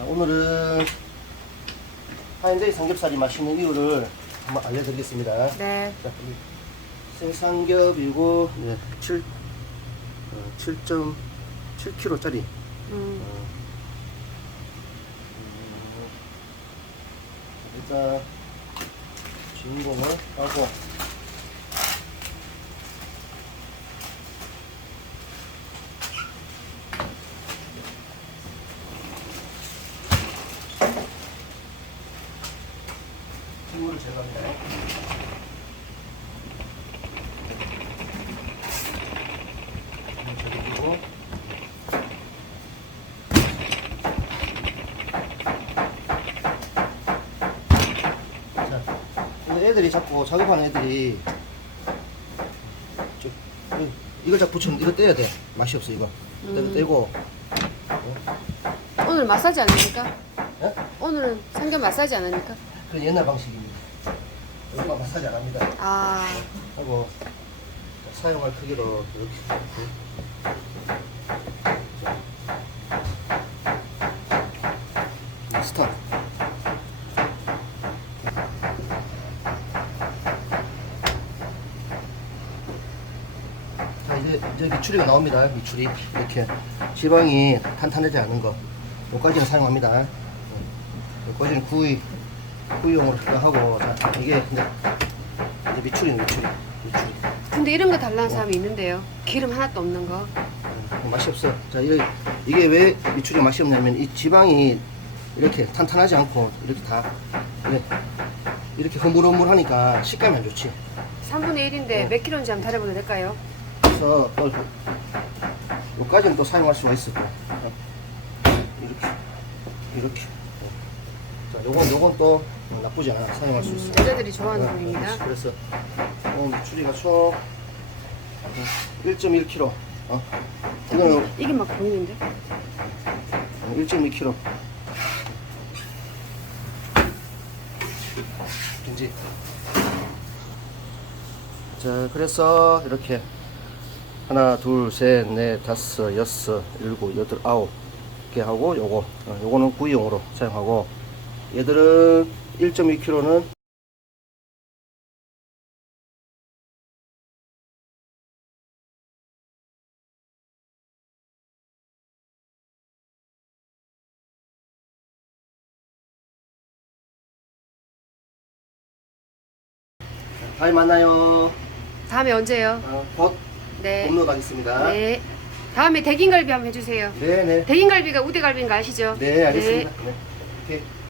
오늘은 하인데이 삼겹살이 맛있는 이유를 한번 알려드리겠습니다. 네. 자, 이 생삼겹이고 예, 7 어, 7.7kg짜리. 음. 일단 주인공을 하고 이거를 제거합니다. 이거 제거하고 자, 근데 애들이 자꾸 작업하는 애들이 저, 이- 이걸 자꾸 붙이면 이거 떼야 돼. 맛이 없어 이거. 음. 떼고 오늘 마사지 안 합니까? 예? 오늘은 삼겹 마사지 안 합니까? 그 옛날 방식입 마사지 안 합니다. 아, 하고 사용할 크기로 이렇게 자, 스탑. 자 이제 이제 미추리가 나옵니다. 미추리 이렇게 지방이 탄탄하지 않은 거. 요까지는 사용합니다. 요까지는 구이 구이용으로 하고 자 이게 이제 이제 미추리는 미추리 미추리 근데 이런 거 달라는 사람이 있는데요. 기름 하나도 없는 거. 어, 맛이 없어. 자, 이게, 이게 왜 미추리가 맛이 없냐면 이 지방이 이렇게 탄탄하지 않고 이렇게 다 이렇게, 이렇게 흐물흐물하니까 식감이 안 좋지. 3분의 1인데 어. 몇 킬로인지 한번 달아봐도 될까요? 그래서 또 요까지는 또 사용할 수가 있어. 또. 어. 이렇게 이렇게. 어. 자, 요건 요건 또 나쁘지 않아. 사용할 수 있어. 음, 여자들이 좋아하는 어, 부위입니다. 그래서 어, 미추리가 총 1.1kg. 어. 이거는 이게 막 보이는데? 1.2kg. 왠지. 자, 그래서 이렇게 하나, 둘, 셋, 넷, 다섯, 여섯, 일곱, 여덟, 아홉 개 하고 요거, 어, 요거는 구이용으로 사용하고 얘들은 1.2kg는 다음에 만나요. 다음에 언제요? 어, 곧 네. 업로드 하겠습니다. 네. 다음에 대긴갈비 한번 해주세요. 네, 네. 대긴갈비가 우대갈비인 거 아시죠? 네, 알겠습니다. 네. 오케이.